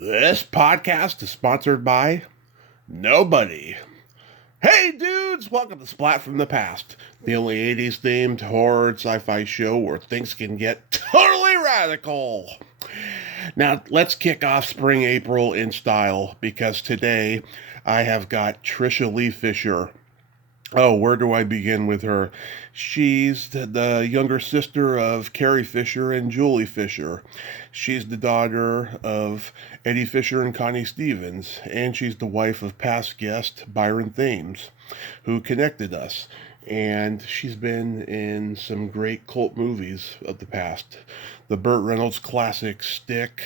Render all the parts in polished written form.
This podcast is sponsored by nobody. Hey dudes, welcome to Splat from the Past, the only 80s themed horror and sci-fi show where things can get totally radical. Now, let's kick off spring April in style because today I have got Tricia Leigh Fisher. Oh, where do I begin with her? She's the younger sister of Carrie Fisher and Julie Fisher. She's the daughter of Eddie Fisher and Connie Stevens, and she's the wife of past guest Byron Thames, who connected us. And she's been in some great cult movies of the past. The Burt Reynolds classic Stick,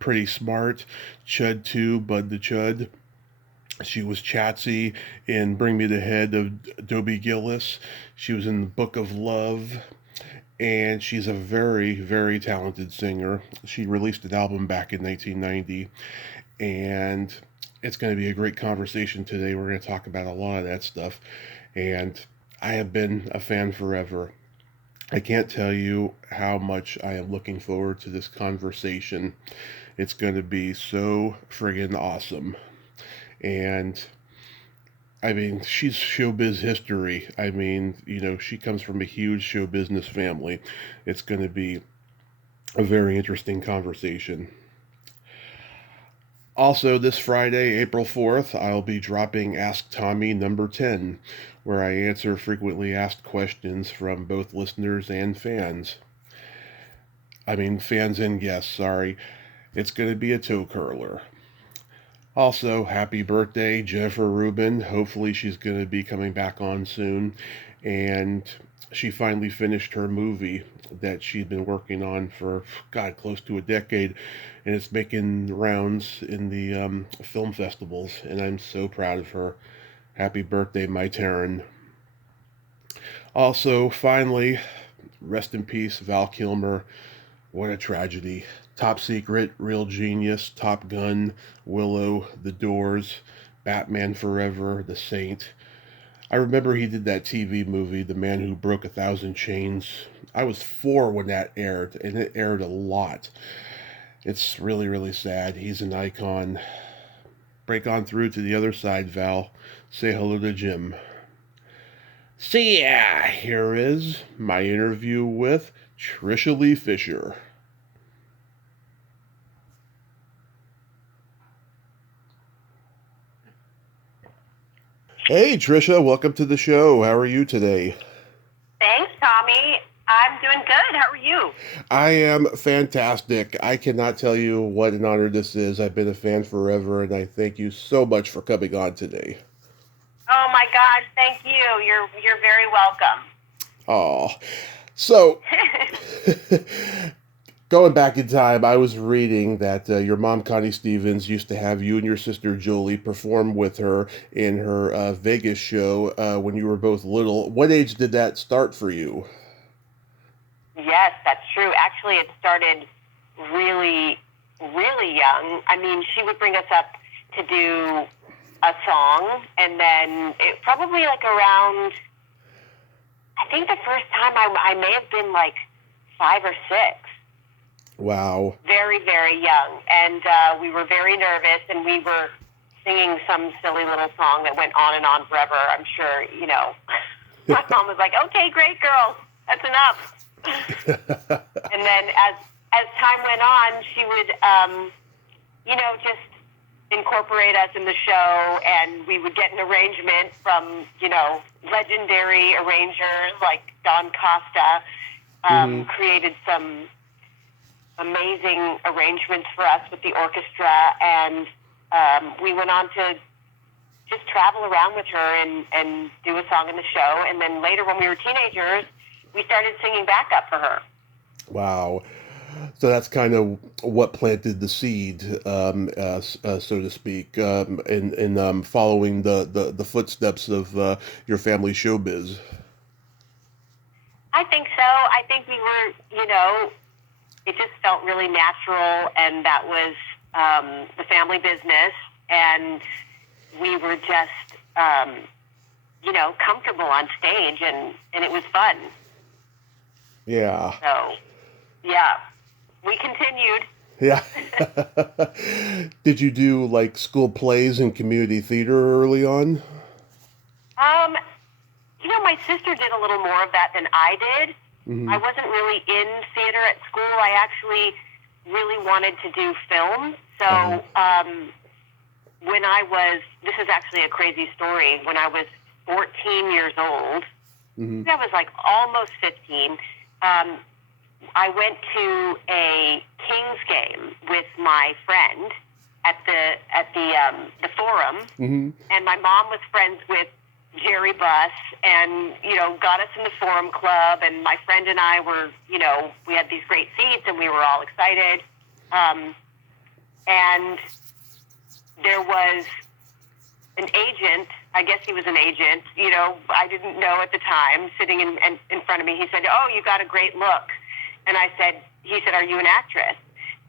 Pretty Smart, Chud 2, Bud the Chud. She was Chatsy in Bring Me the Head of Dobie Gillis. She was in the Book of Love. And she's a very, very talented singer. She released an album back in 1990. And it's going to be a great conversation today. We're going to talk about a lot of that stuff. And I have been a fan forever. I can't tell you how much I am looking forward to this conversation. It's going to be so friggin' awesome. And I mean, she's showbiz history. I mean, she comes from a huge show business family. It's going to be a very interesting conversation. Also, this Friday, April 4th, I'll be dropping Ask Tommy number 10, where I answer frequently asked questions from both listeners and fans. I mean, fans and guests, sorry. It's going to be a toe curler. Also, happy birthday, Jennifer Rubin. Hopefully she's going to be coming back on soon. And she finally finished her movie that she'd been working on for, close to a decade. And it's making rounds in the film festivals. And I'm so proud of her. Happy birthday, my Taryn. Also, finally, rest in peace, Val Kilmer. What a tragedy. Top Secret, Real Genius, Top Gun, Willow, The Doors, Batman Forever, The Saint. I remember he did that TV movie, The Man Who Broke 1,000 Chains. I was 4 when that aired, and it aired a lot. It's really, really sad. He's an icon. Break on through to the other side, Val. Say hello to Jim. So yeah, here is my interview with Tricia Leigh Fisher. Hey, Tricia, welcome to the show. How are you today? Thanks, Tommy. I'm doing good. How are you? I am fantastic. I cannot tell you what an honor this is. I've been a fan forever, and I thank you so much for coming on today. Oh my gosh, thank you. You're very welcome. Oh, so going back in time, I was reading that your mom, Connie Stevens, used to have you and your sister Julie perform with her in her Vegas show when you were both little. What age did that start for you? Yes, that's true. Actually, it started really, really young. I mean, she would bring us up to do a song, and then it probably like around, I think the first time I may have been like 5 or 6. Wow. Very, very young. And we were very nervous, and we were singing some silly little song that went on and on forever. I'm sure, my mom was like, okay, great, girls, that's enough. And then as time went on, she would, just incorporate us in the show, and we would get an arrangement from, legendary arrangers like Don Costa, created some amazing arrangements for us with the orchestra, and we went on to just travel around with her and do a song in the show. And then later, when we were teenagers, we started singing backup for her. Wow. So that's kind of what planted the seed, so to speak, in following the footsteps of your family showbiz. I think so. I think we were, it just felt really natural, and that was the family business, and we were just, comfortable on stage, and it was fun. Yeah. So, yeah, we continued. Yeah. Did you do like school plays and community theater early on? Um, my sister did a little more of that than I did. I Hmm. wasn't really in theater at school. I actually really wanted to do film. So Uh-huh. when I was, this is actually a crazy story, when I was 14 years old, Hmm. I was like almost 15, um, I went to a Kings game with my friend at the forum, Hmm. and my mom was friends with Jerry Buss, and got us in the forum club, and my friend and I were, we had these great seats, and we were all excited, and there was an agent. I guess he was an agent. I didn't know at the time. Sitting in front of me, he said, "Oh, you got a great look," and he said, "Are you an actress?"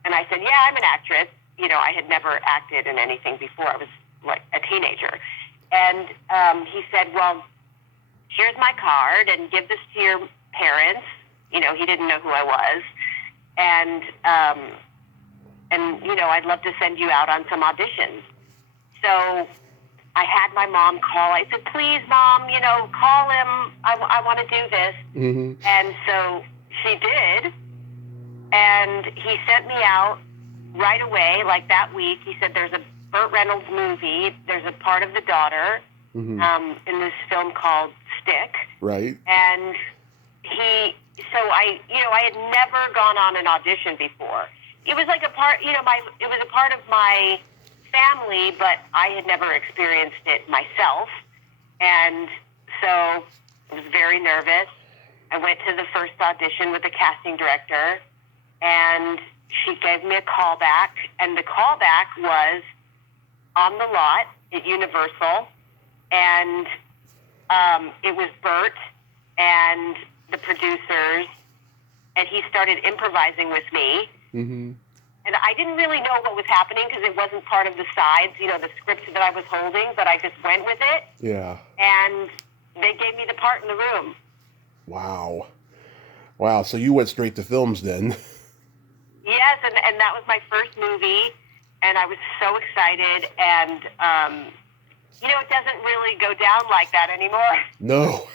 And I said, "Yeah, I'm an actress." I had never acted in anything before. I was like a teenager, and he said, "Well, here's my card, and give this to your parents." He didn't know who I was, and I'd love to send you out on some auditions. So I had my mom call. I said, "Please, Mom, call him. I want to do this." Hmm. And so she did. And he sent me out right away, like that week. He said, "There's a Burt Reynolds movie. There's a part of the daughter Hmm. in this film called Stick." Right. And I had never gone on an audition before. It was like a part, it was a part of my family, but I had never experienced it myself. And so I was very nervous. I went to the first audition with the casting director, and she gave me a callback, and the callback was on the lot at Universal, and it was Bert and the producers, and he started improvising with me. Hmm. And I didn't really know what was happening because it wasn't part of the sides, the script that I was holding, but I just went with it. Yeah. And they gave me the part in the room. Wow. Wow. So you went straight to films then? Yes, and that was my first movie, and I was so excited. And, it doesn't really go down like that anymore. No.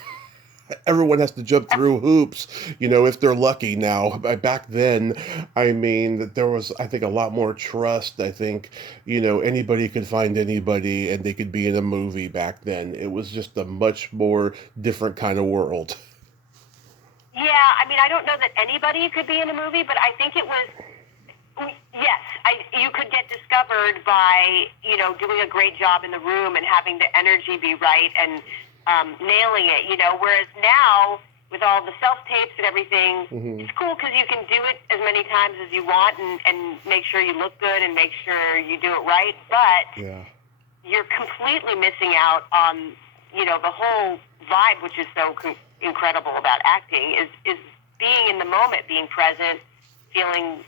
Everyone has to jump through hoops, if they're lucky now. Back then, I mean, there was, I think, a lot more trust. I think, anybody could find anybody and they could be in a movie back then. It was just a much more different kind of world. Yeah, I mean, I don't know that anybody could be in a movie, but I think it was, yes, you could get discovered by, doing a great job in the room and having the energy be right and nailing it, whereas now with all the self-tapes and everything, Hmm. it's cool because you can do it as many times as you want and make sure you look good and make sure you do it right, but Yeah. you're completely missing out on, the whole vibe, which is so incredible about acting, is being in the moment, being present, feeling,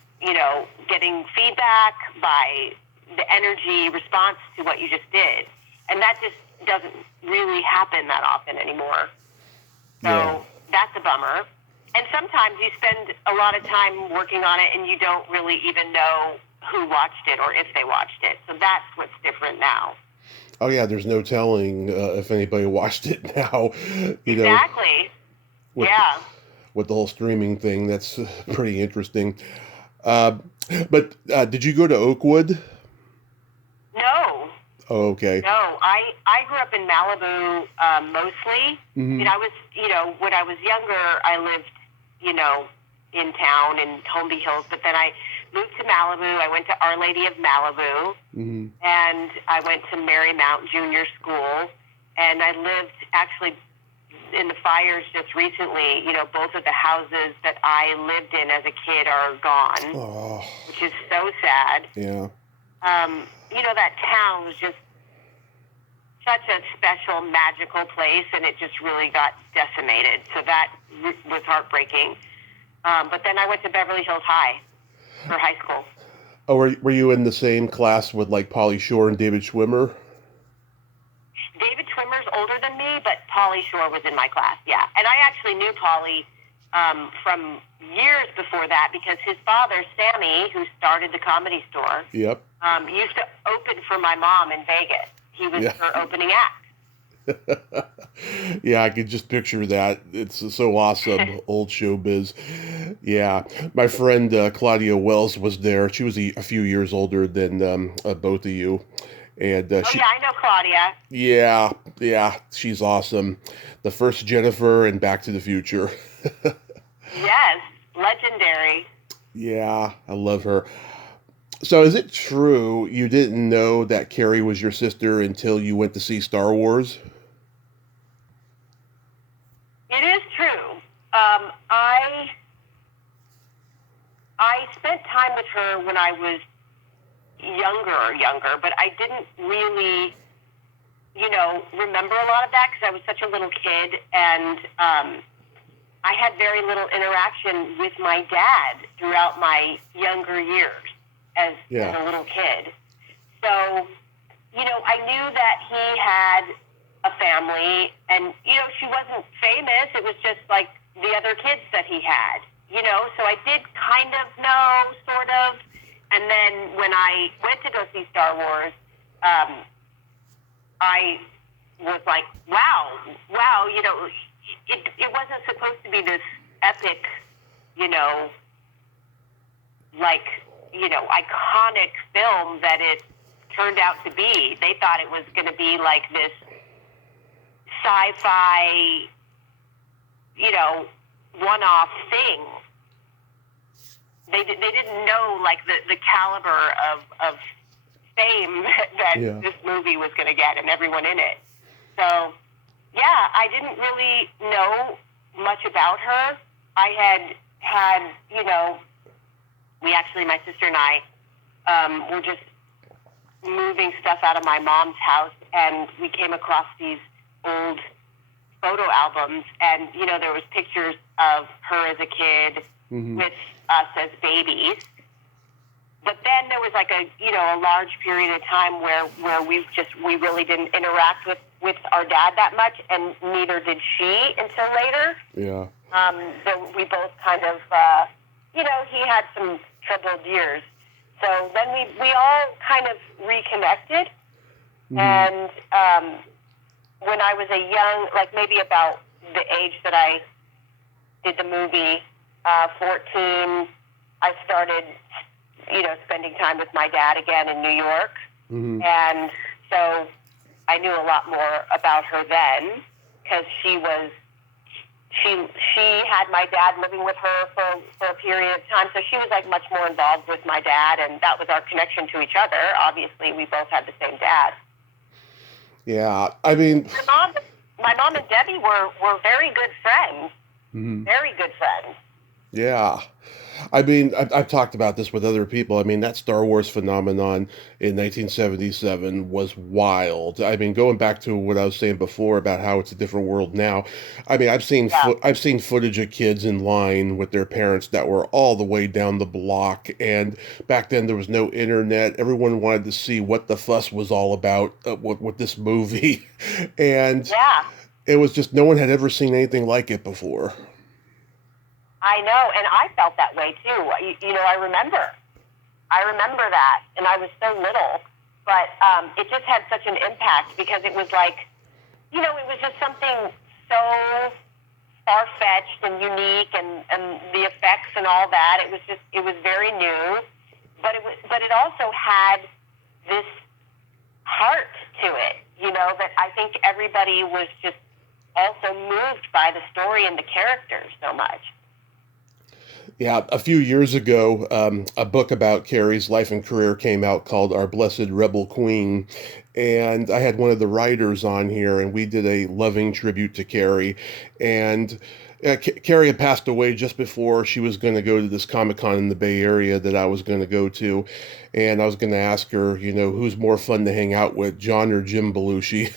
getting feedback by the energy response to what you just did. And that just doesn't really happen that often anymore. Yeah. So that's a bummer. And sometimes you spend a lot of time working on it and you don't really even know who watched it or if they watched it. So that's what's different now. Oh yeah, there's no telling if anybody watched it now. Exactly. With Yeah. with the whole streaming thing, that's pretty interesting. Uh, but did you go to Oakwood? No. Oh, okay. No. I grew up in Malibu mostly. I Hmm. mean, I was, when I was younger, I lived, you know, in town in Holmby Hills, but then I moved to Malibu. I went to Our Lady of Malibu, Hmm. and I went to Marymount Junior School, and I lived actually in the fires just recently. Both of the houses that I lived in as a kid are gone, Oh, which is so sad. yeah. That town was just such a special, magical place, and it just really got decimated. So that was heartbreaking. But then I went to Beverly Hills High for high school. Oh, were you in the same class with like Pauly Shore and David Schwimmer? David Schwimmer's older than me, but Pauly Shore was in my class, yeah. And I actually knew Pauly from years before that, because his father, Sammy, who started the Comedy Store, Yep. used to open for my mom in Vegas. He was Yeah. her opening act. Yeah, I could just picture that. It's so awesome, old showbiz. Yeah, my friend Claudia Wells was there. She was a few years older than both of you, and Oh, yeah, I know Claudia. yeah, she's awesome. The first Jennifer in Back to the Future. Yes, legendary. Yeah, I love her. So, is it true you didn't know that Carrie was your sister until you went to see Star Wars? It is true. I spent time with her when I was younger, but I didn't really, remember a lot of that because I was such a little kid, and I had very little interaction with my dad throughout my younger years as a little kid. So, I knew that he had a family, and, she wasn't famous. It was just like the other kids that he had, so I did kind of know, sort of. And then when I went to go see Star Wars, I was like, wow, it wasn't supposed to be this epic, iconic film that it turned out to be. They thought it was going to be like this sci-fi, one-off thing. They didn't know, like, the caliber of fame that this movie was going to get and everyone in it. So, yeah, I didn't really know much about her. I had my sister and I were just moving stuff out of my mom's house, and we came across these old photo albums, and, there was pictures of her as a kid with us as babies. But then there was like a large period of time where we really didn't interact with our dad that much, and neither did she until later. Yeah. So we both kind of, he had some troubled years. So then we all kind of reconnected. And when I was a young, like maybe about the age that I did the movie, 14, I started, spending time with my dad again in New York. And so I knew a lot more about her then, because she had my dad living with her for a period of time. So she was like much more involved with my dad, and that was our connection to each other. Obviously, we both had the same dad. Yeah, I mean, my mom and Debbie were very good friends. Very good friends. Yeah. I mean, I've talked about this with other people. I mean, that Star Wars phenomenon in 1977 was wild. I mean, going back to what I was saying before about how it's a different world now. I mean, I've seen footage of kids in line with their parents that were all the way down the block. And back then there was no internet. Everyone wanted to see what the fuss was all about with this movie. And it was just, no one had ever seen anything like it before. I know, and I felt that way too. I remember that, and I was so little, but it just had such an impact because it was like, it was just something so far-fetched and unique, and the effects and all that. It was very new, but it also had this heart to it, that I think everybody was just also moved by the story and the characters so much. Yeah, a few years ago, a book about Carrie's life and career came out called Our Blessed Rebel Queen, and I had one of the writers on here, and we did a loving tribute to Carrie, and Carrie had passed away just before she was going to go to this Comic-Con in the Bay Area that I was going to go to, and I was going to ask her, who's more fun to hang out with, John or Jim Belushi?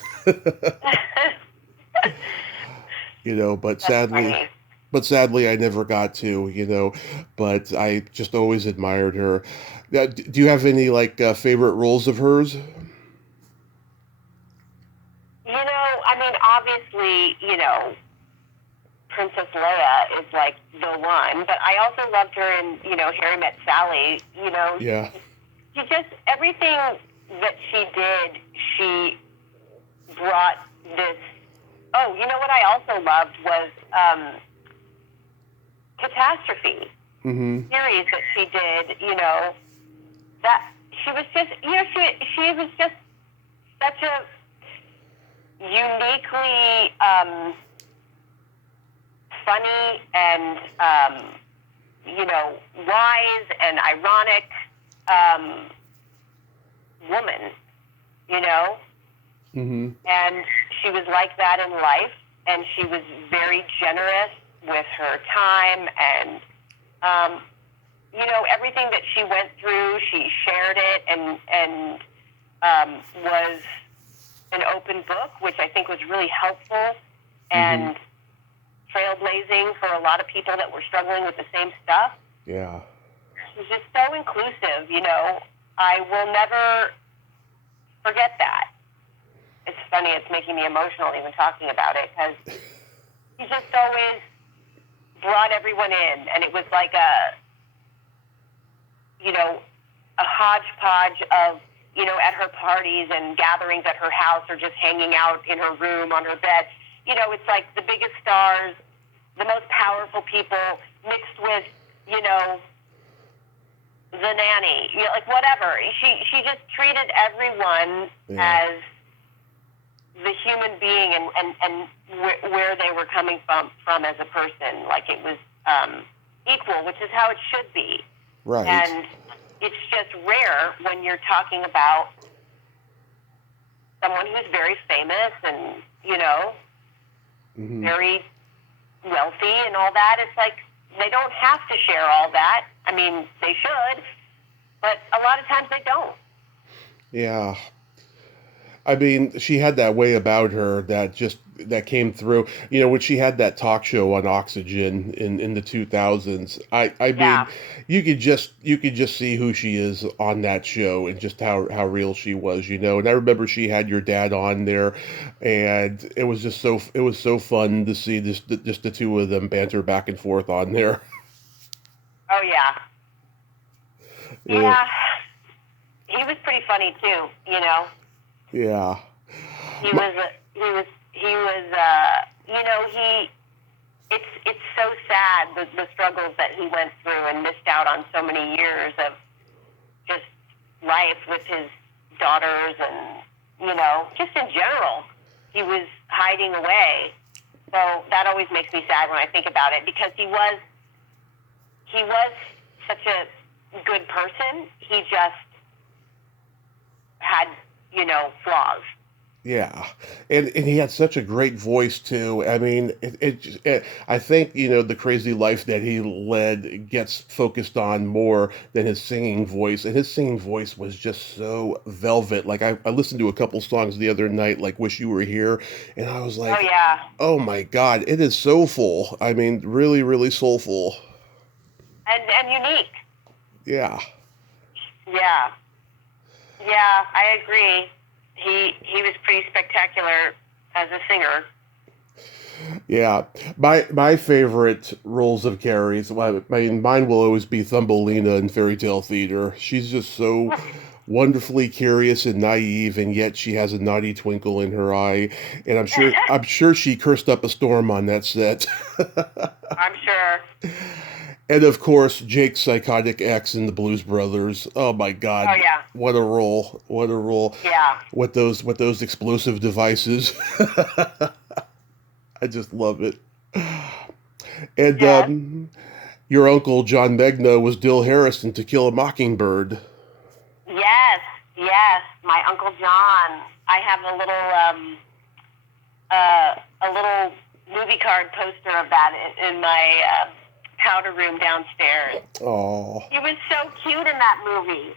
But sadly... But sadly, I never got to, but I just always admired her. Do you have any, favorite roles of hers? I mean, obviously, Princess Leia is like the one. But I also loved her in, Harry Met Sally. Yeah. She just, everything that she did, she brought this. Oh, you know what I also loved was Catastrophe series that she did. That she was just, she was just such a uniquely funny and wise and ironic woman, and she was like that in life, and she was very generous with her time, and everything that she went through, she shared it, and was an open book, which I think was really helpful and trailblazing for a lot of people that were struggling with the same stuff. Yeah. She's just so inclusive, I will never forget that. It's funny, it's making me emotional even talking about it, because she just always brought everyone in, and it was like a hodgepodge of, at her parties and gatherings at her house, or just hanging out in her room on her bed. It's like the biggest stars, the most powerful people mixed with, the nanny, like whatever. She just treated everyone as the human being and where they were coming from as a person. Like it was equal, which is how it should be. Right. And it's just rare when you're talking about someone who's very famous and, very wealthy and all that. It's like they don't have to share all that. I mean, they should, but a lot of times they don't. Yeah. I mean, she had that way about her that came through. When she had that talk show on Oxygen in the 2000s, I mean, you could just see who she is on that show and just how real she was, And I remember she had your dad on there, and it was so fun to see just the two of them banter back and forth on there. Oh yeah. Yeah. He was pretty funny too, Yeah. It's so sad, the struggles that he went through and missed out on so many years of just life with his daughters and, just in general. He was hiding away. So that always makes me sad when I think about it, because he was such a good person. He just had, flaws. Yeah, and he had such a great voice too. I mean, I think the crazy life that he led gets focused on more than his singing voice, and his singing voice was just so velvet. Like I listened to a couple songs the other night, like "Wish You Were Here," and I was like, oh yeah, oh my God, it is soulful. I mean, really, really soulful. And unique. Yeah. Yeah. Yeah, I agree. He was pretty spectacular as a singer. Yeah, my favorite roles of Carrie's. I mean, mine will always be Thumbelina in Fairy Tale Theater. She's just so wonderfully curious and naive, and yet she has a naughty twinkle in her eye. And I'm sure she cursed up a storm on that set. I'm sure. And of course, Jake's psychotic ex in the Blues Brothers. Oh my God! Oh yeah! What a role! What a role! Yeah. With those explosive devices. I just love it. And Yes. Your uncle John Megna was Dill Harrison To Kill a Mockingbird. Yes, yes. My Uncle John. I have a little movie card poster of that in my powder room downstairs. Oh. He was so cute in that movie.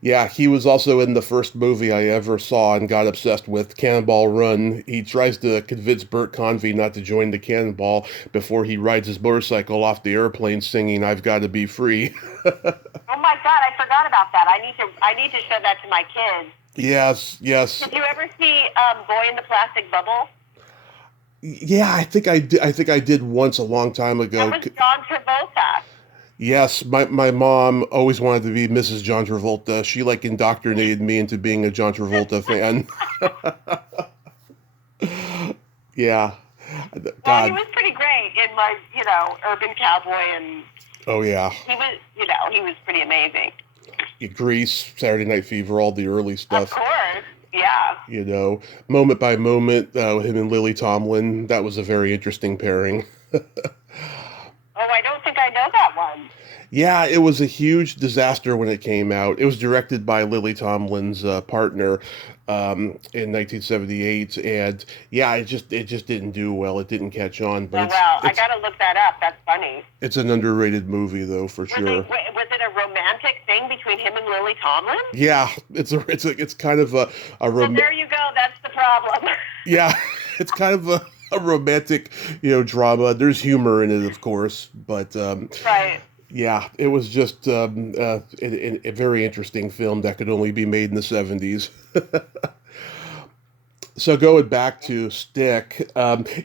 Yeah, he was also in the first movie I ever saw and got obsessed with, Cannonball Run. He tries to convince Bert Convy not to join the Cannonball before he rides his motorcycle off the airplane singing "I've Got to Be Free." Oh my God, I forgot about that. I need to show that to my kids. Yes. Did you ever see Boy in the Plastic Bubble? Yeah, I think I did once a long time That ago. was John Travolta. Yes, my mom always wanted to be Mrs. John Travolta. She like indoctrinated me into being a John Travolta fan. Yeah. Well, he God. was pretty great in like, Urban Cowboy, and Oh yeah. he was pretty amazing. Grease, Saturday Night Fever, all the early Of stuff. course. Yeah. You know, moment by moment, him and Lily Tomlin. That was a very interesting pairing. Oh, I don't think I know that one. Yeah, it was a huge disaster when it came out. It was directed by Lily Tomlin's partner in 1978, and yeah, it just didn't do well. It didn't catch on, but Oh, well, I gotta look that up. That's funny. it's an underrated movie though for sure. Was it a romantic thing between him and Lily Tomlin? Yeah, it's kind of a So there you go. That's the problem. yeah, it's kind of a romantic, drama. There's humor in it, of course, but Right. yeah, it was just a very interesting film that could only be made in the 70s. So going back to Stick,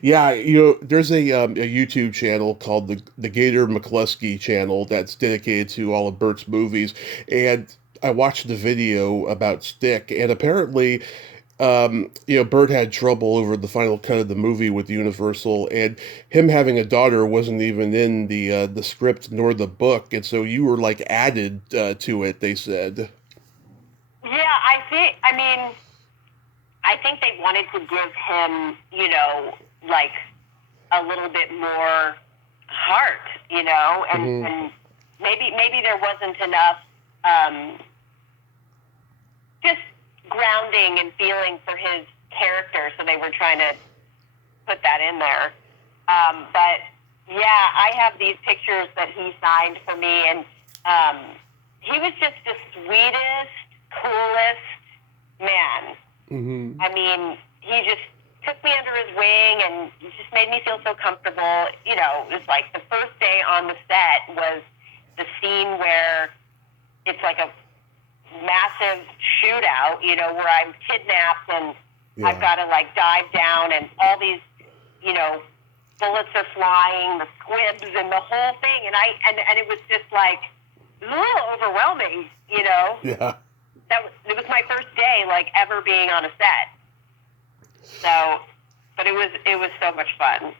yeah, there's a YouTube channel called the Gator McCluskey channel that's dedicated to all of Bert's movies, and I watched the video about Stick, and apparently, Bert had trouble over the final cut of the movie with Universal, and him having a daughter wasn't even in the script nor the book, and so you were like added to it. They said. Yeah, I think they wanted to give him, like a little bit more heart, Hmm. and maybe there wasn't enough just grounding and feeling for his character, so they were trying to put that in there. But yeah, I have these pictures that he signed for me, and he was just the sweetest, coolest man. Hmm. I mean, he just took me under his wing and just made me feel so comfortable. It was like the first day on the set was the scene where it's like a massive shootout, where I'm kidnapped and I've Yeah. got to like dive down, and all these, bullets are flying, the squibs and the whole thing. And it was just like a little overwhelming, Yeah. It was my first day like ever being on a set. So, but it was so much fun.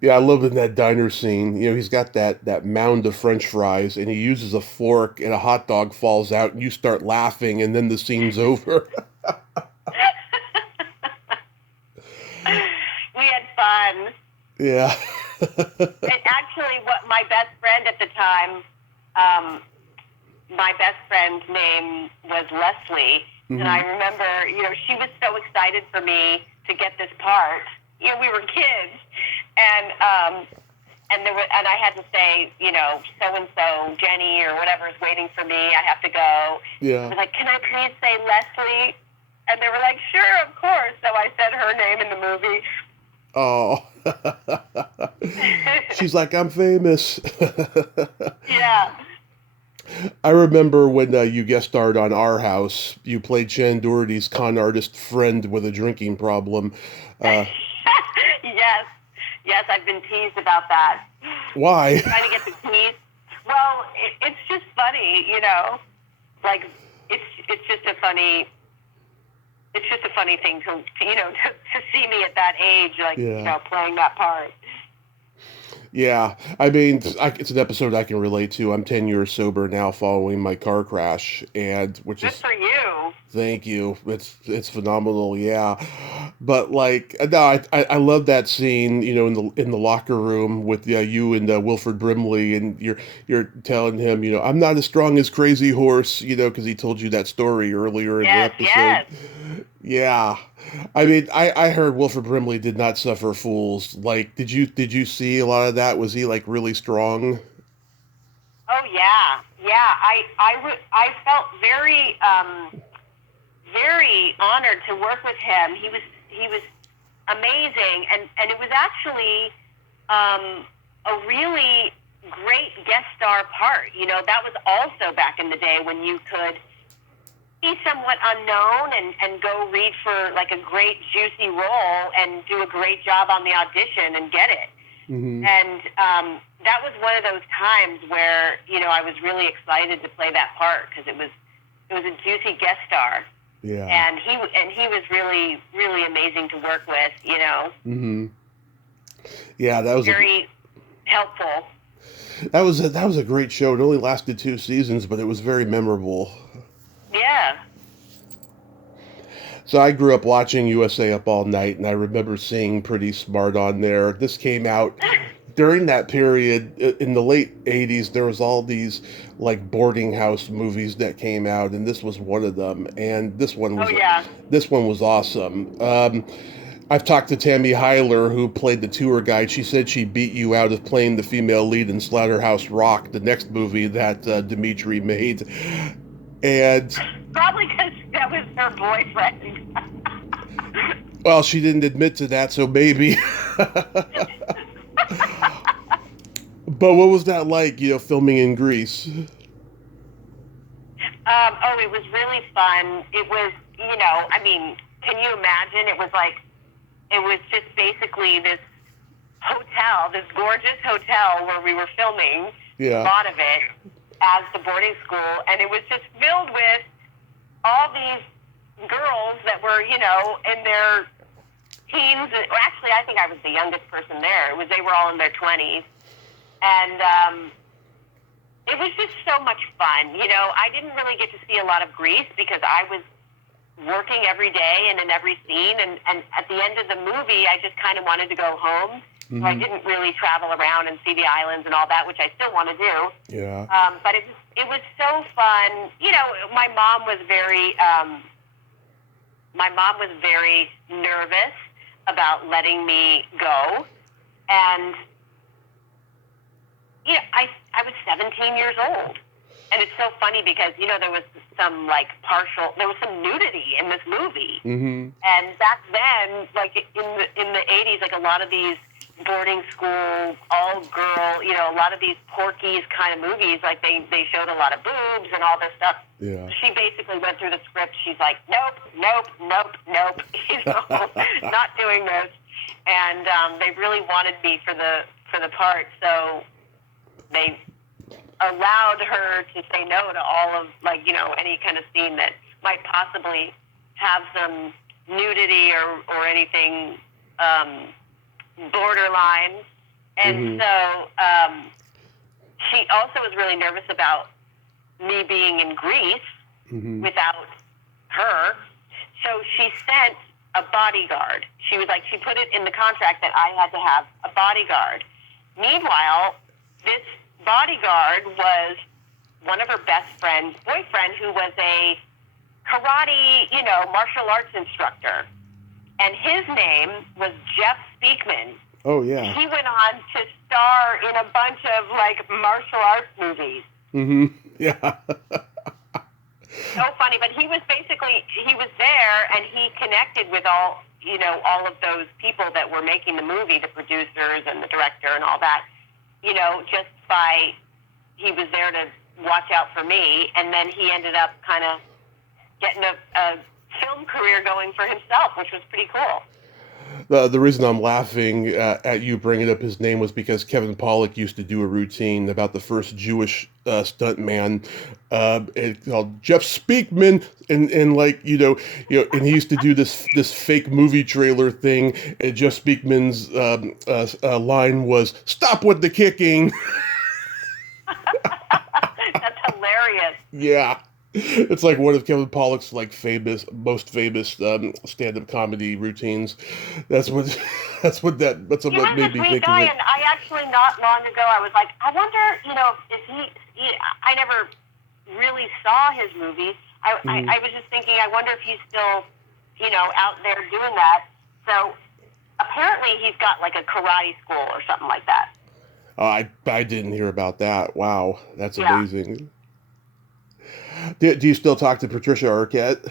Yeah, I love in that diner scene. He's got that mound of French fries, and he uses a fork, and a hot dog falls out, and you start laughing, and then the scene's over. We had fun. Yeah. And actually, what my best friend at the time, my best friend's name was Leslie, and I Hmm. remember, she was so excited for me to get this part. We were kids, and I had to say, so and so, Jenny or whatever is waiting for me. I have to go. I Yeah. was like, can I please say Leslie? And they were like, sure, of course. So I said her name in the movie. Oh. She's like, I'm famous. Yeah. I remember when you guest starred on Our House, you played Shan Doherty's con artist friend with a drinking problem. Uh, Yes. Yes, I've been teased about that. why? Trying to get the tease. Well, it's just funny, Like it's just a funny thing to see me at that age, like Yeah. playing that part. Yeah, I mean, it's an episode I can relate to. I'm 10 years sober now following my car crash, and which Good is, for you. thank you. It's phenomenal, yeah. But like, no, I love that scene, in the locker room with you and Wilford Brimley, and you're telling him, I'm not as strong as Crazy Horse, because he told you that story earlier in the Yes, episode. yes. Yeah. I mean, I heard Wilford Brimley did not suffer fools. Like, did you see a lot of that? Was he like really strong? Oh yeah, yeah. I felt very very honored to work with him. He was amazing, and it was actually a really great guest star part. That was also back in the day when you could be somewhat unknown and go read for like a great juicy role and do a great job on the audition and get it. Mm-hmm. And that was one of those times where, you know, I was really excited to play that part because it was a juicy guest star. Yeah. And he was really, really amazing to work with, you know. Mm-hmm. Yeah, that was very helpful. That was a great show. It only lasted 2 seasons, but it was very memorable. Yeah. So I grew up watching USA Up All Night, and I remember seeing Pretty Smart on there. This came out during that period in the late 80s. There was all these like boarding house movies that came out, and this was one of them. And this one was awesome. I've talked to Tammy Hyler, who played the tour guide. She said she beat you out of playing the female lead in Slaughterhouse Rock, the next movie that Dimitri made. And probably because that was her boyfriend. Well, she didn't admit to that, so maybe. But what was that like, filming in Greece? It was really fun. It was, can you imagine? It was just basically this hotel, this gorgeous hotel where we were filming a lot of it as the boarding school, and it was just filled with all these girls that were, in their teens. Actually, I think I was the youngest person there. They were all in their 20s, and it was just so much fun. I didn't really get to see a lot of Greece because I was working every day and in every scene, and at the end of the movie, I just kind of wanted to go home. Mm-hmm. So I didn't really travel around and see the islands and all that, which I still want to do. Yeah. But it was so fun. My mom was very nervous about letting me go, and I was 17 years old. And it's so funny because, there was some nudity in this movie. Mm-hmm. And back then, in the 80s, a lot of these boarding school, all girl, a lot of these Porky's kind of movies, they showed a lot of boobs and all this stuff. Yeah. She basically went through the script. She's like, nope, not doing this. And they really wanted me for the part, so they allowed her to say no to all of any kind of scene that might possibly have some nudity or anything borderline. And so she also was really nervous about me being in Greece without her. So she sent a bodyguard. She put it in the contract that I had to have a bodyguard. Meanwhile, this bodyguard was one of her best friend's boyfriend, who was a karate, martial arts instructor. And his name was Jeff Speakman. Oh, yeah. He went on to star in a bunch of, martial arts movies. Mm-hmm. Yeah. So funny. But he was there, and he connected with all of those people that were making the movie, the producers and the director and all that, just by, he was there to watch out for me, and then he ended up kind of getting a film career going for himself, which was pretty cool. The reason I'm laughing at you bringing up his name was because Kevin Pollak used to do a routine about the first Jewish stuntman called Jeff Speakman, and and he used to do this fake movie trailer thing, and Jeff Speakman's line was "Stop with the kicking." That's hilarious. Yeah. It's like one of Kevin Pollak's most famous stand-up comedy routines. That's what made me think guy, of it. And I actually not long ago I was like, I wonder, if he I never really saw his movies. I was just thinking, I wonder if he's still, out there doing that. So apparently he's got a karate school or something like that. I didn't hear about that. Wow, that's amazing. Do you still talk to Patricia Arquette?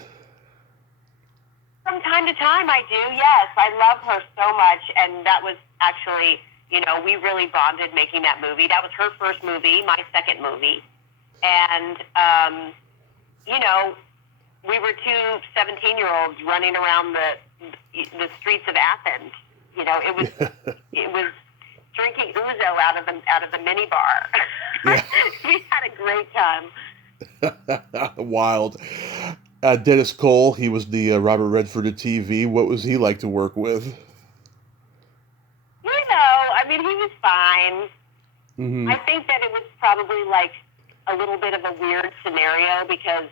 From time to time, I do, yes. I love her so much, and that was actually, we really bonded making that movie. That was her first movie, my second movie. And, we were two 17-year-olds running around the streets of Athens. You know, it was drinking ouzo out of the mini bar. Yeah. We had a great time. Wild. Dennis Cole, he was the Robert Redford of TV. What was he like to work with? You know, I mean, he was fine. Mm-hmm. I think that it was probably like a little bit of a weird scenario because,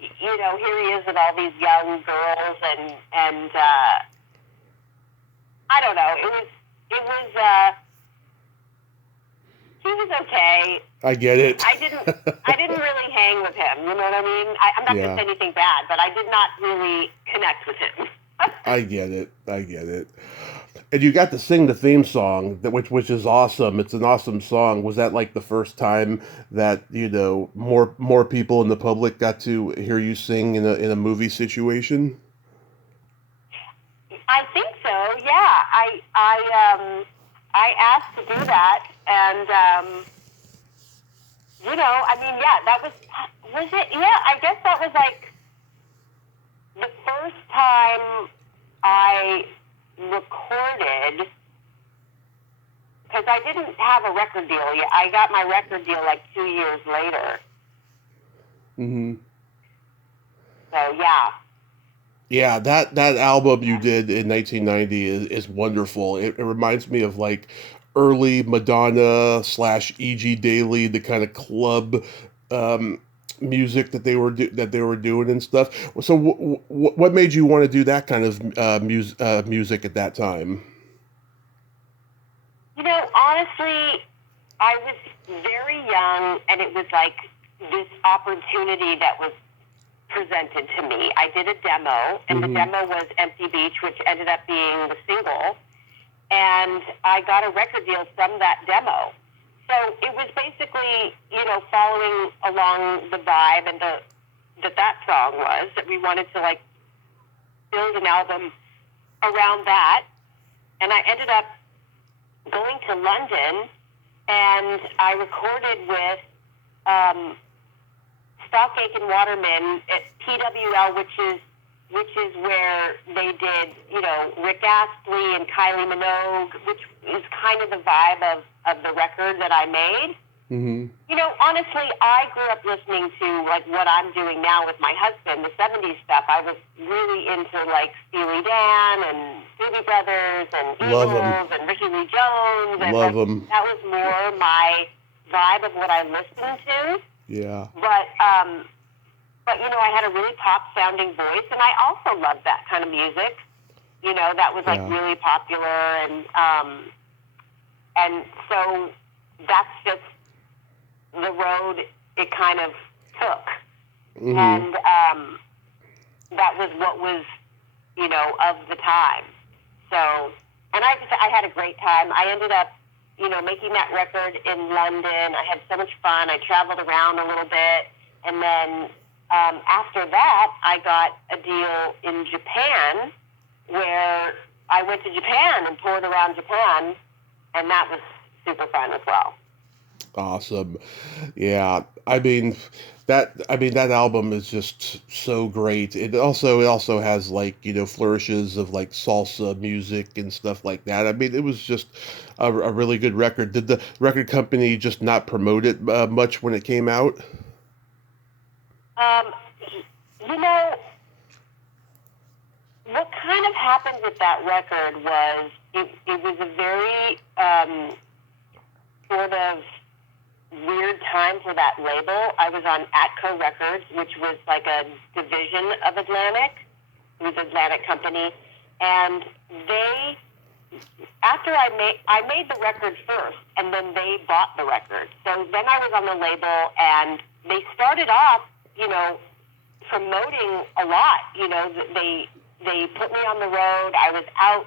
you know, here he is with all these young girls and I don't know. It was he was okay. I get it. I didn't really hang with him. You know what I mean? I'm not going to say anything bad, but I did not really connect with him. I get it. And you got to sing the theme song, which is awesome. It's an awesome song. Was that like the first time that, you know, more people in the public got to hear you sing in a movie situation? I think so. Yeah, I asked to do that, and you know, I mean, yeah, that was it? Yeah, I guess that was like the first time I recorded, because I didn't have a record deal yet. I got my record deal like 2 years later. Mm-hmm. So, yeah. Yeah, that album you did in 1990 is wonderful. It reminds me of like early Madonna / E.G. Daily, the kind of club music that they were doing and stuff. So, what made you want to do that kind of music at that time? You know, honestly, I was very young, and it was like this opportunity that was presented to me. I did a demo, and the demo was Empty Beach, which ended up being the single, and I got a record deal from that demo. So it was basically, you know, following along the vibe and that song was, that we wanted to, like, build an album around that, and I ended up going to London, and I recorded with Stock Aitken Waterman at PWL, which is where they did, you know, Rick Astley and Kylie Minogue, which is kind of the vibe of the record that I made. Mm-hmm. You know, honestly, I grew up listening to, like, what I'm doing now with my husband, the 70s stuff. I was really into, like, Steely Dan and Doobie Brothers and Eagles and Ricky Lee Jones. And Love them. That was more my vibe of what I listened to. Yeah. But you know, I had a really pop-sounding voice, and I also loved that kind of music. You know, that was, like, really popular, and so that's just the road it kind of took. Mm-hmm. And that was what was, you know, of the time. So, and I had a great time. I ended up, you know, making that record in London. I had so much fun. I traveled around a little bit. And then after that, I got a deal in Japan, where I went to Japan and toured around Japan. And that was super fun as well. Awesome. Yeah. I mean that album is just so great. It also has, like, you know, flourishes of, like, salsa music and stuff like that. I mean, it was just a really good record. Did the record company just not promote it much when it came out? You know, what kind of happened with that record was it was a very sort of weird time for that label. I was on Atco Records, which was like a division of Atlantic. It was an Atlantic company, and they, after I made the record first, and then they bought the record. So then I was on the label, and they started off, you know, promoting a lot. You know, they put me on the road. I was out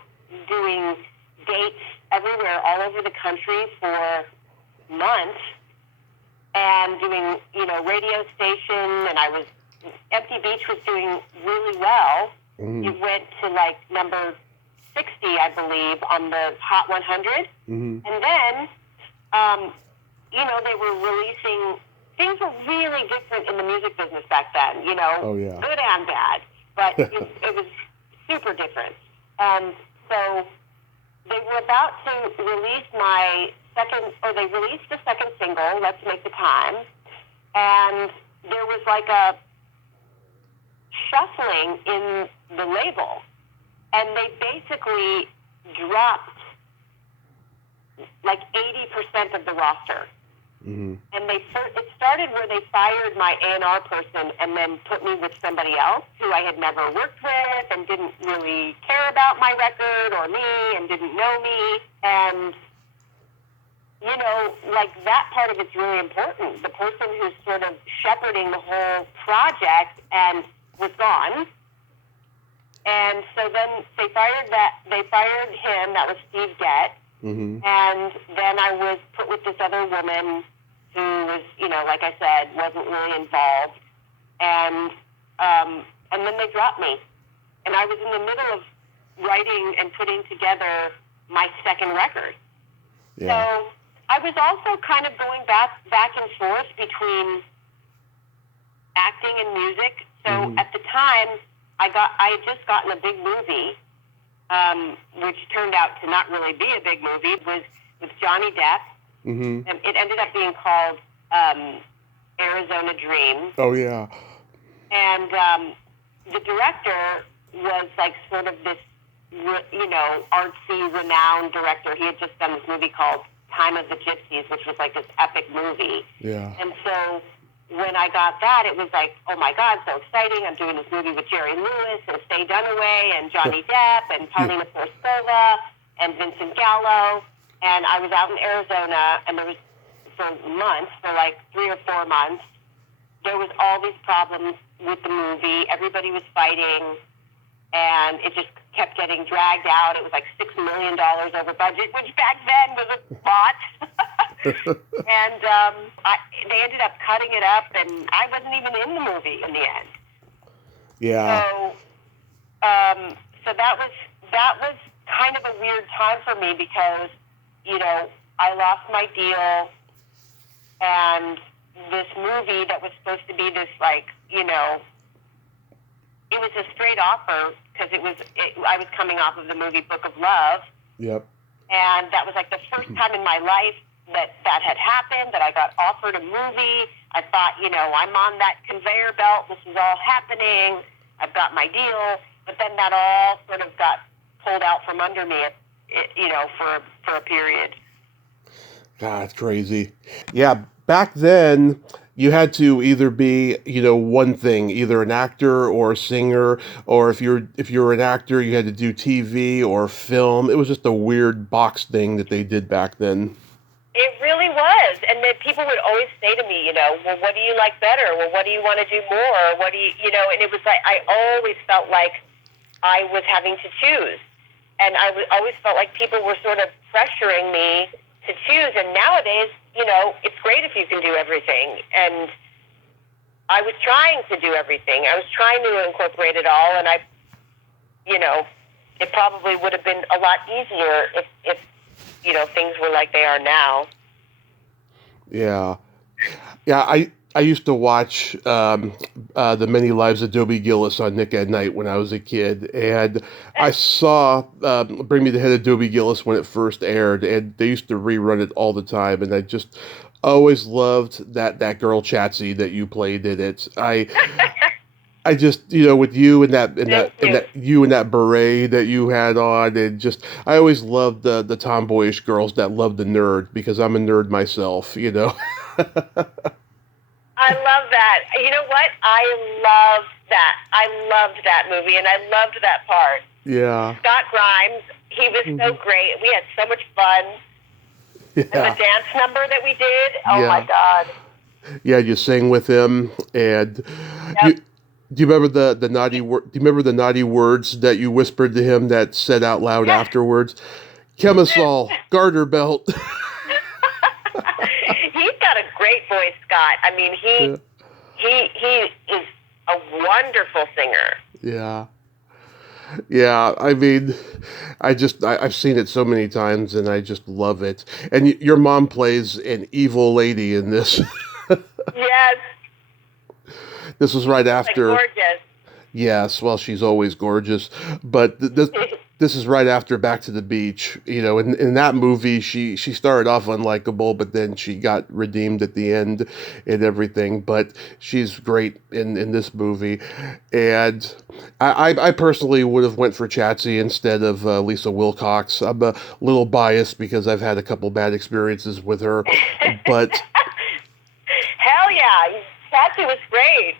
doing dates everywhere, all over the country for months, and doing, you know, radio station, and Empty Beach was doing really well. It went to, like, number 60, I believe, on the Hot 100. And then, you know, they were releasing things were really different in the music business back then, you know, Oh, yeah. good and bad, but it was super different. And so they were about to release they released the second single, Let's Make the Time, and there was like a shuffling in the label, and they basically dropped like 80% of the roster. Mm-hmm. And it started where they fired my A&R person and then put me with somebody else who I had never worked with and didn't really care about my record or me and didn't know me. And, you know, like that part of it's really important. The person who's sort of shepherding the whole project and was gone. And so then they fired him. That was Steve Gett. Mm-hmm. And then I was put with this other woman who was, you know, like I said, wasn't really involved. And then they dropped me. And I was in the middle of writing and putting together my second record. Yeah. So I was also kind of going back and forth between acting and music. So at the time, I had just gotten a big movie, which turned out to not really be a big movie. It was with Johnny Depp. Mm-hmm. And it ended up being called Arizona Dream. Oh, yeah. And the director was like sort of this, you know, artsy, renowned director. He had just done this movie called Time of the Gypsies, which was like this epic movie. Yeah. And so when I got that, it was like, oh my God, so exciting. I'm doing this movie with Jerry Lewis and Faye Dunaway and Johnny Depp and Paulina Porcelova and Vincent Gallo. And I was out in Arizona, and there was, for months, for like 3 or 4 months, there was all these problems with the movie. Everybody was fighting, and it just kept getting dragged out. It was like $6 million over budget, which back then was a lot. And they ended up cutting it up, and I wasn't even in the movie in the end. Yeah. So that was kind of a weird time for me because, you know, I lost my deal, and this movie that was supposed to be this, like, you know, it was a straight offer because I was coming off of the movie Book of Love. Yep. And that was like the first time in my life that had happened, that I got offered a movie. I thought, you know, I'm on that conveyor belt. This is all happening. I've got my deal. But then that all sort of got pulled out from under me, you know, for a period. God, it's crazy. Yeah, back then you had to either be, you know, one thing, either an actor or a singer, or if you're an actor, you had to do TV or film. It was just a weird box thing that they did back then. It really was. And then people would always say to me, you know, well, what do you like better? Well, what do you want to do more? What do you know, and it was like, I always felt like I was having to choose. And I always felt like people were sort of pressuring me to choose. And nowadays, you know, it's great if you can do everything. And I was trying to do everything. I was trying to incorporate it all. And I, you know, it probably would have been a lot easier if you know, things were like they are now. Yeah. Yeah, I used to watch The Many Lives of Dobie Gillis on Nick at Night when I was a kid, and I saw Bring Me the Head of Dobie Gillis when it first aired, and they used to rerun it all the time, and I just always loved that girl Chatsy that you played in it. I just, you know, with you and that beret that you had on, and just, I always loved the tomboyish girls that loved the nerd, because I'm a nerd myself, you know. I love that. You know what? I loved that. I loved that movie, and I loved that part. Yeah. Scott Grimes, he was so great. We had so much fun. Yeah. And the dance number that we did, oh my God. Yeah, you sang with him, and do you remember the naughty word? Do you remember the naughty words that you whispered to him that said out loud afterwards? Chemisol, garter belt. He's got a great voice, Scott. I mean, he is a wonderful singer. Yeah. Yeah, I mean, I've seen it so many times, and I just love it. And your mom plays an evil lady in this. Yes. This was right after. Like gorgeous. Yes, well, she's always gorgeous, but this is right after Back to the Beach. In that movie, she started off unlikable, but then she got redeemed at the end and everything. But she's great in this movie, and I personally would have went for Chatsy instead of Lisa Wilcox. I'm a little biased because I've had a couple bad experiences with her, but Hell yeah, Chatsy was great.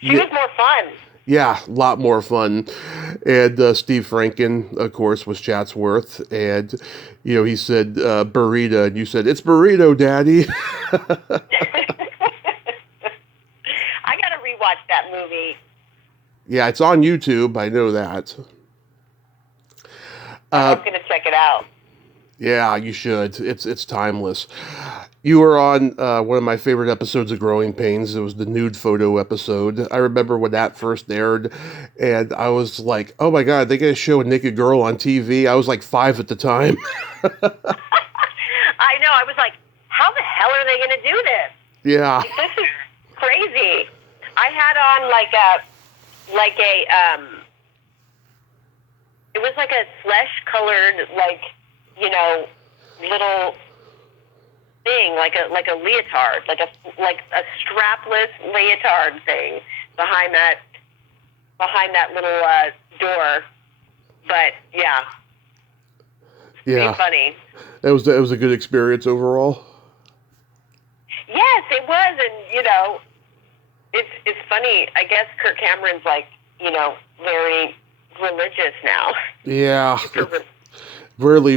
She was more fun. Yeah, a lot more fun. And Steve Franken, of course, was Chatsworth. And, he said, burrito. And you said, it's burrito, Daddy. I got to rewatch that movie. Yeah, it's on YouTube. I know that. I'm going to check it out. Yeah, you should. It's timeless. You were on one of my favorite episodes of Growing Pains. It was the nude photo episode. I remember when that first aired, and I was like, oh my God, they going to show a naked girl on TV? I was like 5 at the time. I know. I was like, how the hell are they going to do this? Yeah. This is crazy. I had on it was like a flesh-colored, little thing, like a leotard, like a strapless leotard thing behind that little door. But yeah, pretty funny. It was a good experience overall. Yes, it was, and it's funny. I guess Kirk Cameron's very religious now. Yeah. Really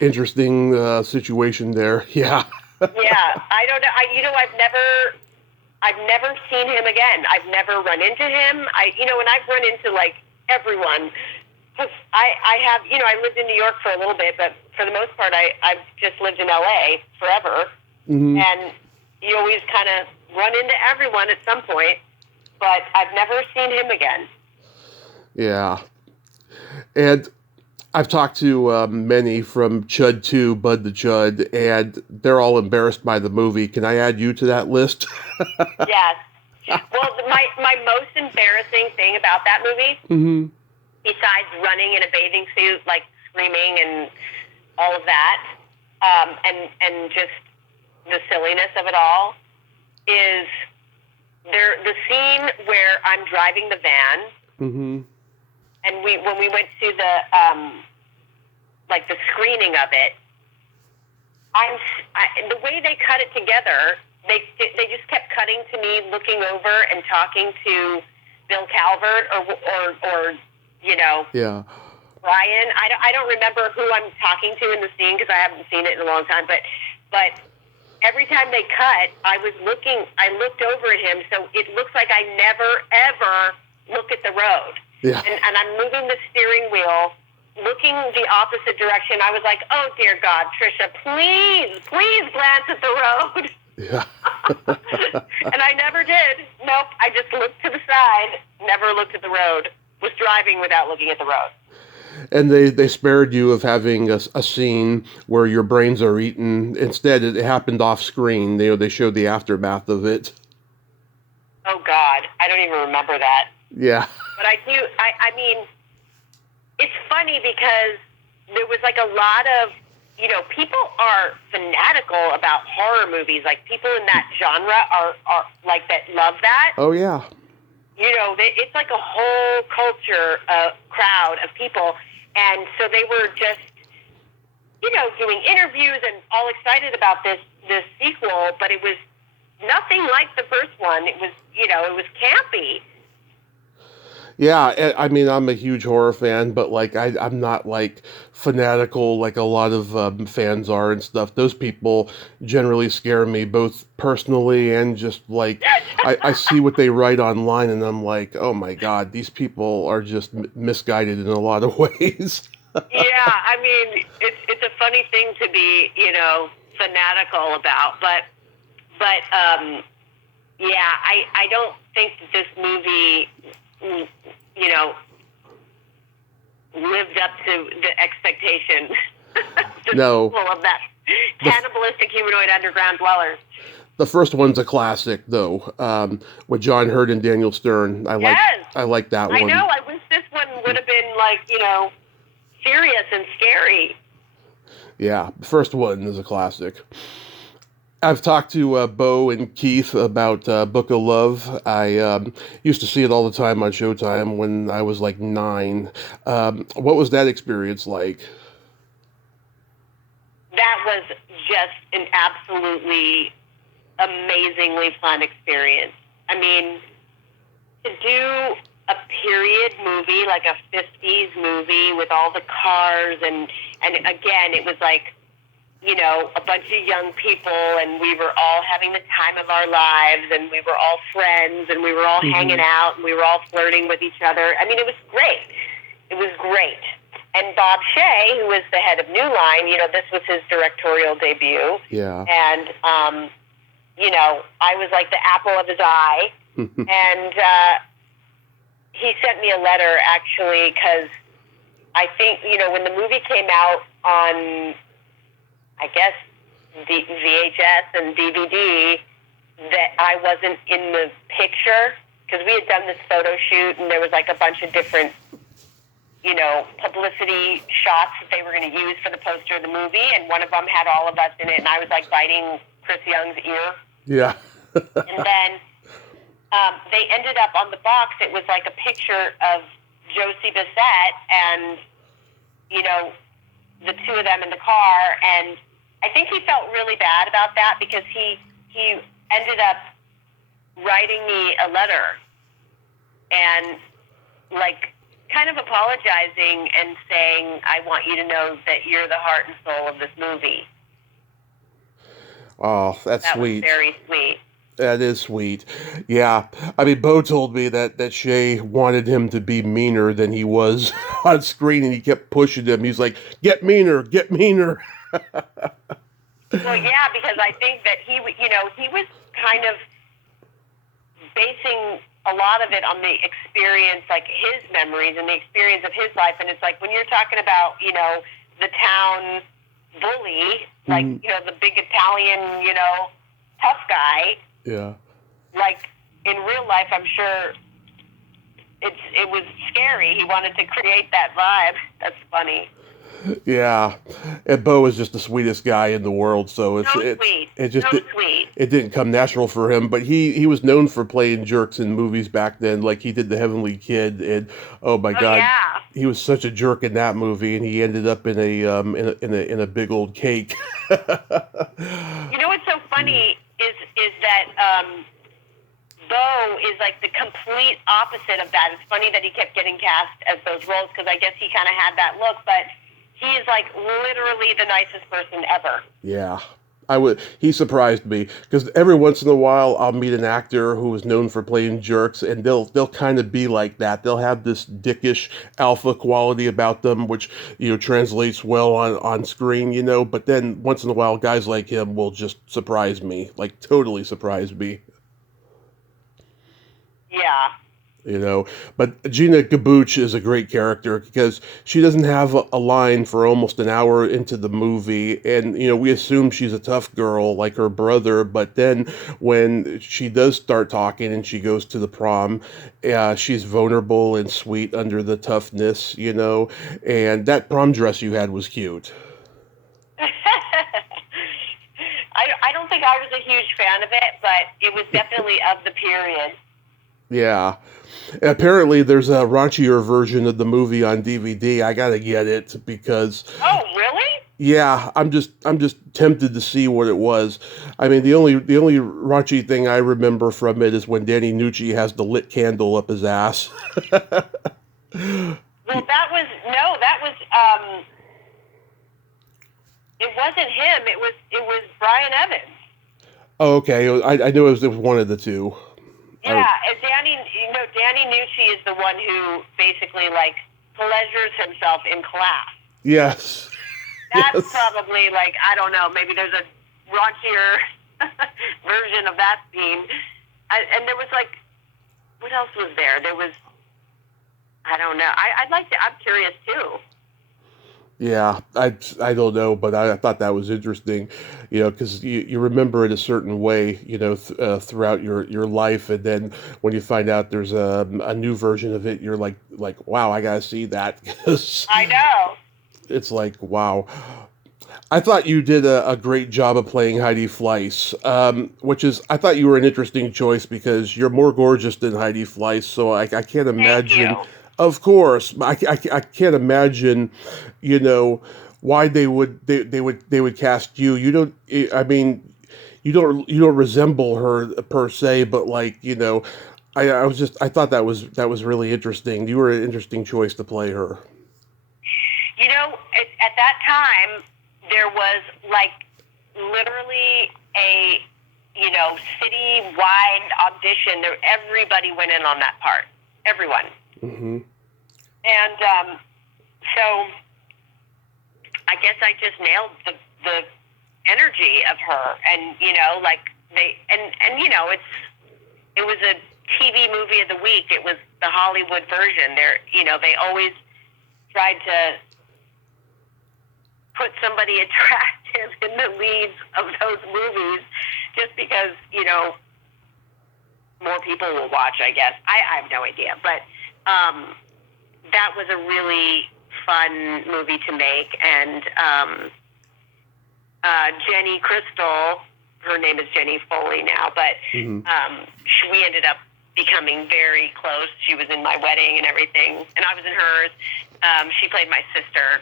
interesting situation there. Yeah. Yeah, I don't know. I've never seen him again. I've never run into him. And I've run into everyone. Cause I have, I lived in New York for a little bit, but for the most part, I've just lived in LA forever. Mm-hmm. And you always kind of run into everyone at some point, but I've never seen him again. Yeah. And I've talked to many from Chud 2, Bud the Chud, and they're all embarrassed by the movie. Can I add you to that list? Yes. Well, my most embarrassing thing about that movie, mm-hmm. besides running in a bathing suit, screaming and all of that, and just the silliness of it all, is the scene where I'm driving the van, mm-hmm. and when we went to the the screening of it, the way they cut it together, they just kept cutting to me looking over and talking to Bill Calvert or Yeah. Brian. I don't remember who I'm talking to in the scene because I haven't seen it in a long time, but every time they cut, I looked over at him, so it looks like I never ever look at the road. Yeah. And I'm moving the steering wheel, looking the opposite direction. I was like, oh, dear God, Tricia, please glance at the road. Yeah. And I never did. Nope, I just looked to the side, never looked at the road, was driving without looking at the road. And they spared you of having a scene where your brains are eaten. Instead, it happened off screen. They showed the aftermath of it. Oh, God, I don't even remember that. Yeah. But I do, I mean, it's funny because there was a lot of, people are fanatical about horror movies. People in that genre are that love that. Oh, yeah. It's like a whole culture, crowd of people. And so they were just, doing interviews and all excited about this sequel, but it was nothing like the first one. It was, it was campy. Yeah, I mean, I'm a huge horror fan, but I'm not fanatical like a lot of fans are and stuff. Those people generally scare me both personally and just I see what they write online and I'm like, oh my God, these people are just misguided in a lot of ways. Yeah, I mean, it's a funny thing to be, fanatical about, but yeah, I don't think that this movie, lived up to the expectation. No. Of that cannibalistic humanoid underground dwellers. The first one's a classic, though, with John Hurt and Daniel Stern. Yes, I like that I one. know. I wish this one would have been like, serious and scary. Yeah, the first one is a classic. I've talked to Bo and Keith about Book of Love. I used to see it all the time on Showtime when I was like 9. What was that experience like? That was just an absolutely amazingly fun experience. I mean, to do a period movie, like a 50s movie with all the cars and again, it was like, a bunch of young people, and we were all having the time of our lives, and we were all friends, and we were all hanging out, and we were all flirting with each other. I mean, it was great. It was great. And Bob Shea, who was the head of New Line, this was his directorial debut. Yeah. And, I was like the apple of his eye. And he sent me a letter, actually, because I think, when the movie came out on, I guess, VHS and DVD, that I wasn't in the picture, because we had done this photo shoot, and there was like a bunch of different, publicity shots that they were going to use for the poster of the movie, and one of them had all of us in it, and I was like biting Chris Young's ear. Yeah. And then they ended up on the box, it was like a picture of Josie Bissett and, the two of them in the car, and I think he felt really bad about that because he ended up writing me a letter and like kind of apologizing and saying, I want you to know that you're the heart and soul of this movie. Oh, that's sweet. That was very sweet. That is sweet. Yeah. I mean, Bo told me that Shea wanted him to be meaner than he was on screen, and he kept pushing him. He's like, get meaner, get meaner. Well, yeah, because I think that he was kind of basing a lot of it on the experience, like his memories and the experience of his life. And it's like when you're talking about, the town bully, like, the big Italian, tough guy. Yeah. Like in real life, I'm sure it was scary. He wanted to create that vibe. That's funny. Yeah, and Bo is just the sweetest guy in the world, so it didn't come natural for him. But he was known for playing jerks in movies back then, like he did The Heavenly Kid, and oh my God, yeah. He was such a jerk in that movie, and he ended up in a big old cake. What's so funny is that Bo is like the complete opposite of that. It's funny that he kept getting cast as those roles because I guess he kind of had that look, but he is like literally the nicest person ever. Yeah. He surprised me because every once in a while I'll meet an actor who is known for playing jerks, and they'll kind of be like that. They'll have this dickish alpha quality about them, which translates well on screen, But then once in a while, guys like him will just surprise me, like totally surprise me. Yeah. But Gina Gabuch is a great character because she doesn't have a line for almost an hour into the movie, and we assume she's a tough girl like her brother, but then when she does start talking and she goes to the prom, she's vulnerable and sweet under the toughness, and that prom dress you had was cute. I don't think I was a huge fan of it, but it was definitely of the period. Yeah. Apparently, there's a raunchier version of the movie on DVD. I gotta get it because. Oh, really? Yeah, I'm just tempted to see what it was. I mean, the only raunchy thing I remember from it is when Danny Nucci has the lit candle up his ass. Well, that was it wasn't him. It was Brian Evans. Oh, okay. I knew it was one of the two. Yeah, Danny Nucci is the one who basically like pleasures himself in class. Yes. That's probably like, I don't know, maybe there's a raunchier version of that scene. And there was like, what else was there? There was, I don't know. I'm curious too. Yeah, I don't know, but I thought that was interesting, because you remember it a certain way, throughout your life, and then when you find out there's a new version of it, you're like wow, I gotta see that because I know. it's like wow. I thought you did a great job of playing Heidi Fleiss, which is I thought you were an interesting choice because you're more gorgeous than Heidi Fleiss, so I can't Thank imagine. you. Of course, I can't imagine, you know, why they would cast you. You don't. I mean, you don't resemble her per se, but I thought that was really interesting. You were an interesting choice to play her. At that time, there was like literally a, city-wide audition. Everybody went in on that part. Everyone. Hmm. And so I guess I just nailed the energy of her. And, it was a TV movie of the week. It was the Hollywood version. They always tried to put somebody attractive in the leads of those movies just because, more people will watch, I guess. I have no idea. But that was a really fun movie to make. And Jenny Crystal, her name is Jenny Foley now, but Hmm. we ended up becoming very close. She was in my wedding and everything, and I was in hers. She played my sister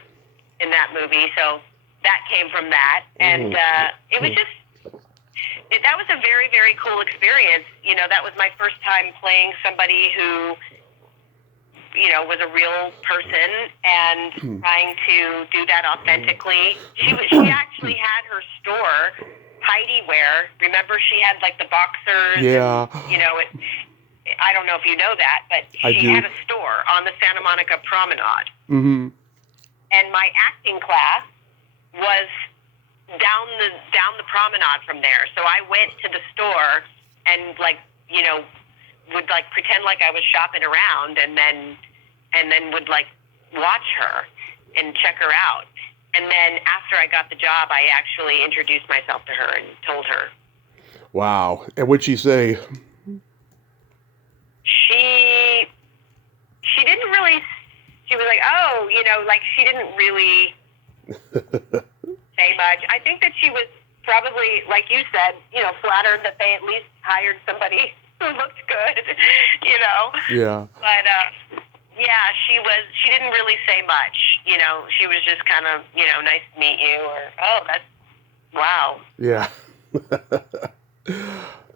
in that movie, so that came from that. And it was just, that was a very, very cool experience. That was my first time playing somebody who, was a real person and trying to do that authentically. She actually had her store, Heidi Wear. Remember, she had like the boxers. Yeah, And, I don't know if you know that, but I she do. had a store on the Santa Monica Promenade. Hmm. And my acting class was down the promenade from there. So I went to the store and would like pretend like I was shopping around and then would like watch her and check her out. And then after I got the job, I actually introduced myself to her and told her. Wow. And what'd she say? She didn't really. She was like, oh, she didn't really say much. I think that she was probably, like you said, flattered that they at least hired somebody who looked good, Yeah. But yeah, she didn't really say much. She was just kind of, nice to meet you, or oh, that's wow. Yeah.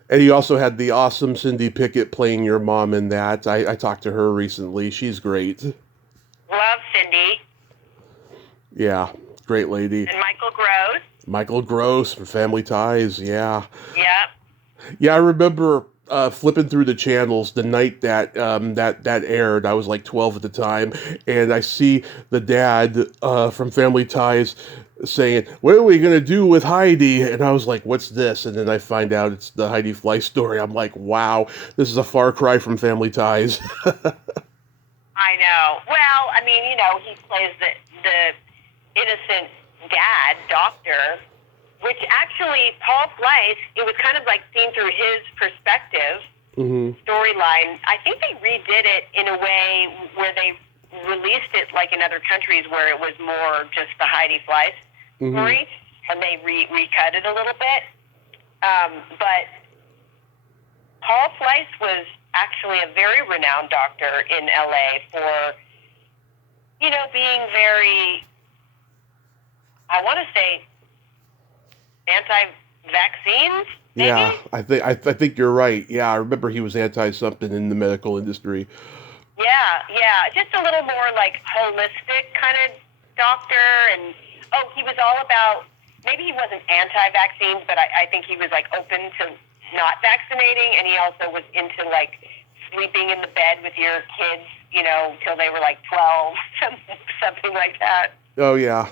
And you also had the awesome Cindy Pickett playing your mom in that. I talked to her recently. She's great. Love Cindy Yeah, great lady. and Michael Gross. Michael Gross from Family Ties. Yeah. Yep. Yeah, I remember flipping through the channels the night that aired. I was like 12 at the time, and I see the dad from Family Ties saying, "What are we gonna do with Heidi?" And I was like, "What's this?" And then I find out it's the Heidi Fleiss story. I'm like, "Wow, this is a far cry from Family Ties." I know. Well, I mean, he plays the innocent dad, doctor, which actually Paul Fleiss, it was kind of like seen through his perspective Hmm. storyline. I think they redid it in a way where they released it like in other countries where it was more just the Heidi Fleiss Hmm. story, and they recut it a little bit. But Paul Fleiss was actually a very renowned doctor in LA for, being very, I want to say, anti-vaccines, maybe? Yeah, I think you're right. Yeah, I remember he was anti something in the medical industry. Yeah. Just a little more like holistic kind of doctor. And, he was all about, maybe he wasn't anti-vaccines, but I think he was like open to not vaccinating. And he also was into like sleeping in the bed with your kids, till they were like 12, something like that. Oh yeah,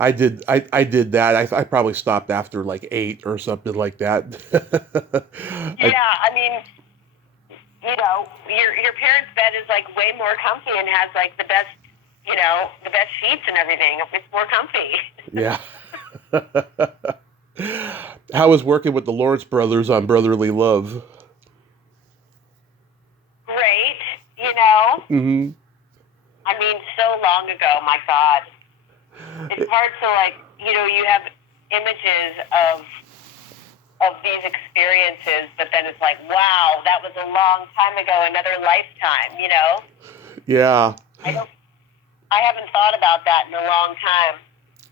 I did that. I probably stopped after like 8 or something like that. I, Yeah, I mean, your parents' bed is like way more comfy and has like the best the best sheets and everything. It's more comfy. Yeah. How was working with the Lawrence brothers on Brotherly Love? Great, Mm-hmm. I mean, so long ago, my God. It's hard to, you have images of these experiences, but then it's like, wow, that was a long time ago, another lifetime, Yeah. I haven't thought about that in a long time.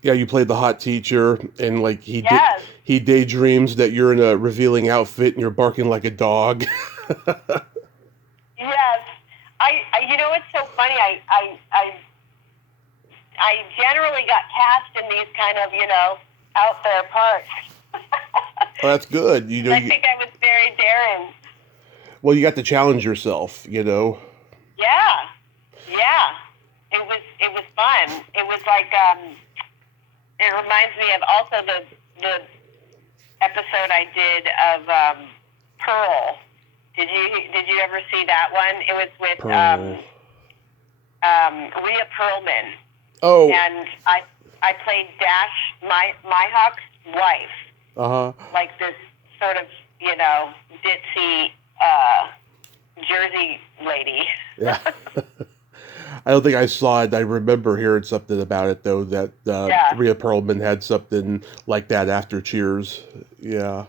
Yeah, you played the hot teacher, and Yes. he daydreams that you're in a revealing outfit and you're barking like a dog. Yes. It's so funny. I generally got cast in these kind of, out there parts. Well, that's good. I think I was very daring. Well, you got to challenge yourself, Yeah. It was fun. It was like, it reminds me of also the episode I did of Pearl. Did you ever see that one? It was with Pearl. Rhea Perlman. Oh. And I played Dash Myhawk's wife. Uh-huh. Like this sort of, ditzy Jersey lady. Yeah. I don't think I saw it. I remember hearing something about it, though, that Rhea Perlman had something like that after Cheers. Yeah.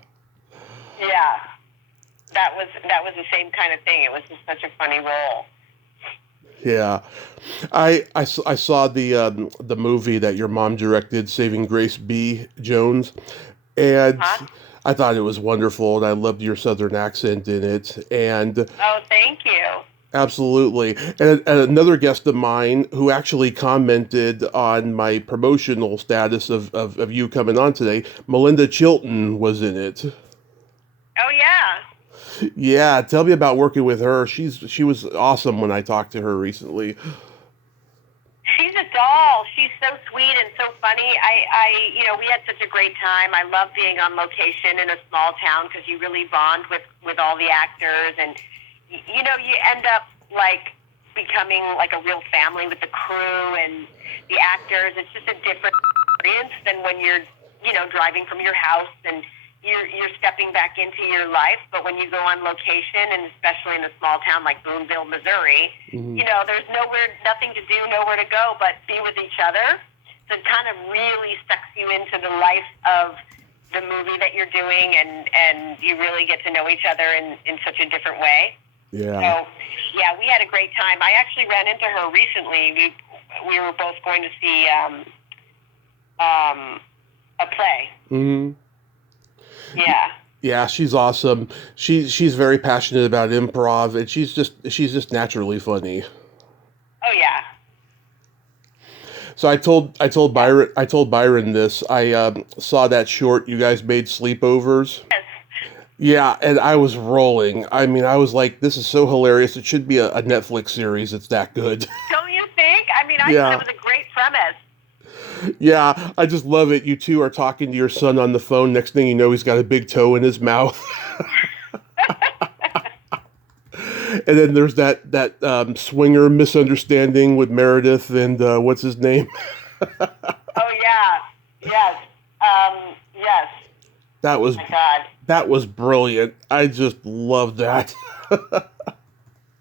Yeah. That was the same kind of thing. It was just such a funny role. Yeah. I saw the movie that your mom directed, Saving Grace B. Jones, and I thought it was wonderful, and I loved your Southern accent in it. And oh, thank you. Absolutely. And another guest of mine who actually commented on my promotional status of you coming on today, Melinda Chilton, was in it. Oh, yeah. Yeah, tell me about working with her. She was awesome when I talked to her recently. She's a doll. She's so sweet and so funny. We had such a great time. I love being on location in a small town because you really bond with all the actors, and you end up like becoming like a real family with the crew and the actors. It's just a different experience than when you're driving from your house and you're stepping back into your life. But when you go on location, and especially in a small town like Boonville, Missouri, there's nothing to do, nowhere to go but be with each other. So it kind of really sucks you into the life of the movie that you're doing, and you really get to know each other in such a different way. Yeah. So, yeah, we had a great time. I actually ran into her recently. We were both going to see a play. Mm-hmm. Yeah. Yeah, she's awesome. She's very passionate about improv, and she's just naturally funny. Oh yeah. So I told Byron this. I saw that short you guys made, Sleepovers. Yes. Yeah, and I was rolling. I mean, I was like, this is so hilarious. It should be a Netflix series. It's that good. Don't you think? I mean, I thought it was a great premise. Yeah, I just love it. You two are talking to your son on the phone. Next thing you know, he's got a big toe in his mouth. And then there's that swinger misunderstanding with Meredith and what's his name? Oh yeah, yes, yes. That was, oh my God. That was brilliant. I just loved that.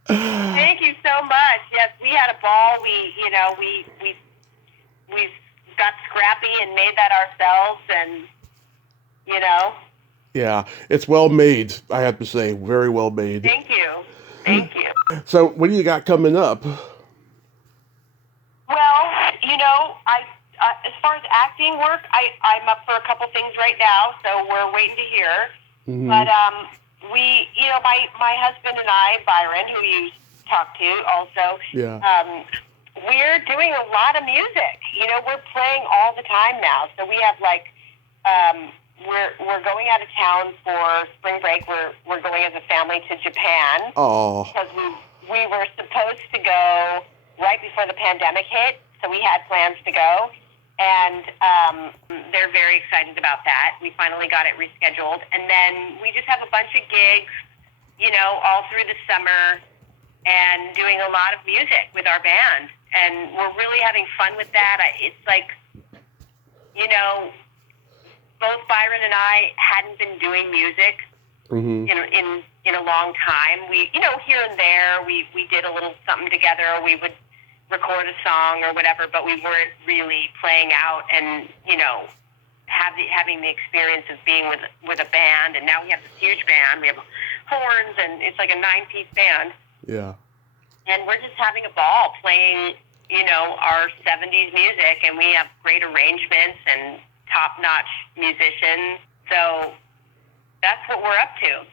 Thank you so much. Yes, we had a ball. We got scrappy and made that ourselves, and Yeah, it's well made, I have to say. Very well made. Thank you. Thank you. So, what do you got coming up? Well, as far as acting work, I'm up for a couple things right now, so we're waiting to hear. Mm-hmm. But my husband and I, Byron, who you talked to also, we're doing a lot of music. We're playing all the time now. So we have we're going out of town for spring break. We're going as a family to Japan. Oh. Because we were supposed to go right before the pandemic hit, so we had plans to go. And they're very excited about that. We finally got it rescheduled. And then we just have a bunch of gigs, all through the summer, and doing a lot of music with our band. and we're really having fun with that. It's like, you know, both Byron and I hadn't been doing music in a long time. We, you know, here and there, we did a little something together. We would record a song or whatever, but we weren't really playing out and, you know, having the experience of being with a band. And now we have this huge band. We have horns, and it's like a 9-piece band. Yeah. And we're just having a ball playing, you know, our 70s music, and we have great arrangements and top-notch musicians. So that's what we're up to.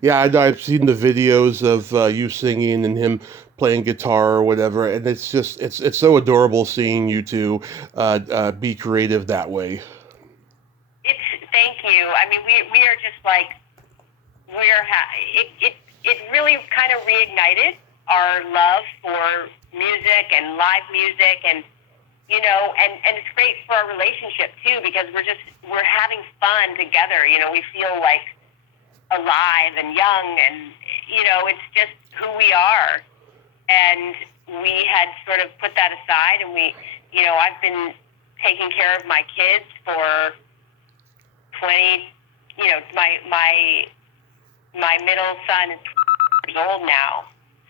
Yeah, I've seen the videos of you singing and him playing guitar or whatever, and it's just it's so adorable seeing you two be creative that way. Thank you. I mean, we are just like it really kind of reignited our love for music and live music, and you know, and it's great for our relationship too, because we're having fun together. You know, we feel like alive and young, and you know, it's just who we are. And we had sort of put that aside, and you know, I've been taking care of my kids for 20, you know, my middle son is 20 years old now.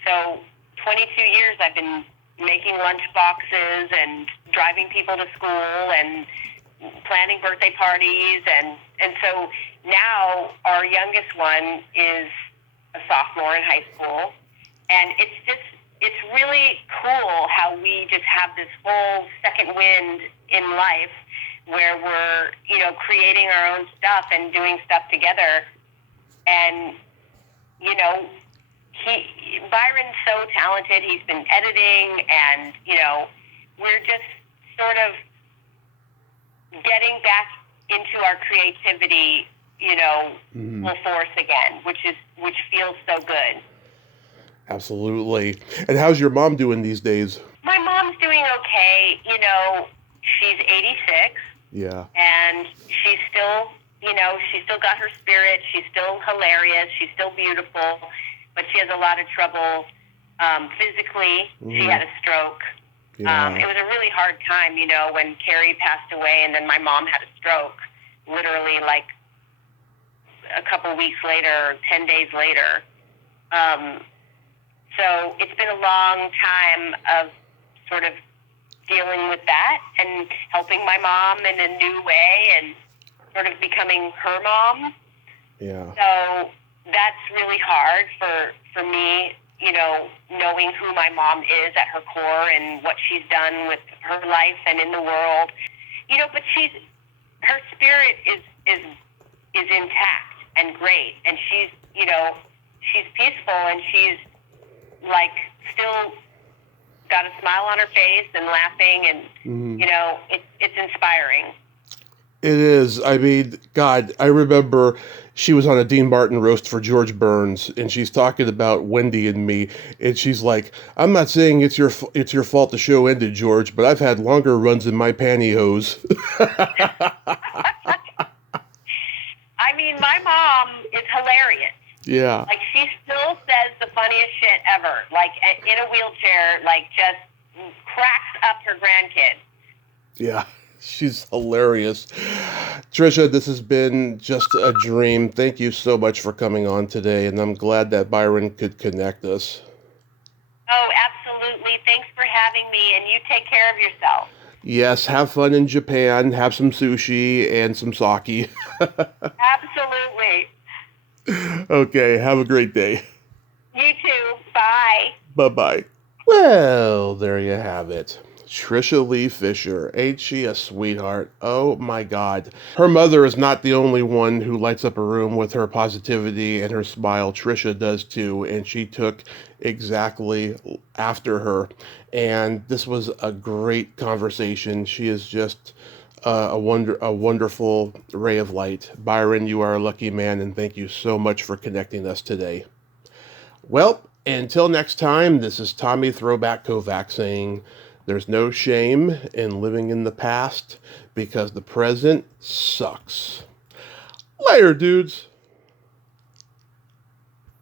So 22 years I've been making lunch boxes and driving people to school and planning birthday parties, and so now our youngest one is a sophomore in high school, and it's really cool how we just have this whole second wind in life where we're, you know, creating our own stuff and doing stuff together. And, you know, Byron's so talented. He's been editing, and, you know, we're just sort of getting back into our creativity, you know, full force again, which feels so good. Absolutely. And how's your mom doing these days? My mom's doing okay. You know, she's 86. Yeah. And she's still, you know, she's still got her spirit. She's still hilarious. She's still beautiful. But she has a lot of trouble physically. She had a stroke. Yeah. It was a really hard time, you know, when Carrie passed away, and then my mom had a stroke, literally like a couple weeks later, 10 days later. So it's been a long time of sort of dealing with that and helping my mom in a new way and sort of becoming her mom. Yeah. So that's really hard for me, you know, knowing who my mom is at her core and what she's done with her life and in the world. You know, but her spirit is intact and great, and she's, you know, she's peaceful, and she's like still got a smile on her face and laughing, and you know, it's inspiring. It is. I mean, God, I remember she was on a Dean Martin roast for George Burns, and she's talking about Wendy and me, and she's like, "I'm not saying it's your fault the show ended, George, but I've had longer runs in my pantyhose." I mean, my mom is hilarious. Yeah. Like, she still says the funniest shit ever. Like, in a wheelchair, like, just cracks up her grandkids. Yeah. She's hilarious. Tricia, this has been just a dream. Thank you so much for coming on today, and I'm glad that Byron could connect us. Oh, absolutely. Thanks for having me, and you take care of yourself. Yes, have fun in Japan. Have some sushi and some sake. Absolutely. Okay, have a great day. You too. Bye. Bye-bye. Well, there you have it. Tricia Leigh Fisher. Ain't she a sweetheart? Oh my God. Her mother is not the only one who lights up a room with her positivity and her smile. Tricia does too, and she took exactly after her. And this was a great conversation. She is just a wonderful ray of light. Byron, you are a lucky man, and thank you so much for connecting us today. Well, until next time, this is Tommy Throwback Kovac saying, there's no shame in living in the past because the present sucks. Later, dudes.